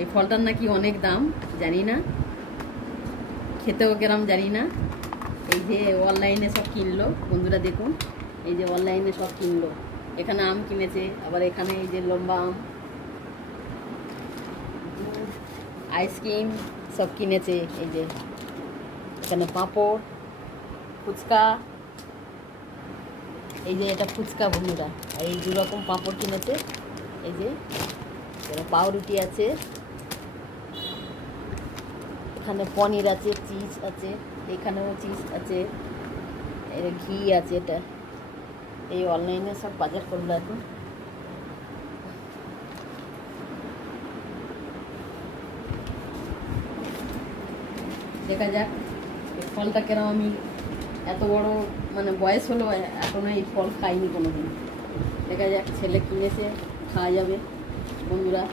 এই ফলটার নাকি অনেক দাম, জানি না, খেতেও কেরম জানি না। এই যে অনলাইনে সব কিনলো বন্ধুরা, দেখুন এই যে অনলাইনে সব কিনলো। এখানে আম কিনেছে, আবার এখানে এই যে লম্বা আম, আইসক্রিম সব কিনেছে। এই যে এখানে পাঁপড়, ফুচকা, এই যে এটা ফুচকা বন্ধুরা, আর এই দু রকম পাঁপড় কিনেছে। এই যে পাউরুটি আছে, এখানে পনির আছে, চিজ আছে, এখানেও চিজ আছে, এর ঘি আছে। এটা এই অনলাইনে সব বাজার করলো এখন। দেখা যাক এই ফলটা কেন, আমি এত বড় মানে বয়স হলো এখনো এই ফল খাইনি কোনো দিন। দেখা যাক, ছেলে কিনেছে, খাওয়া যাবে বন্ধুরা।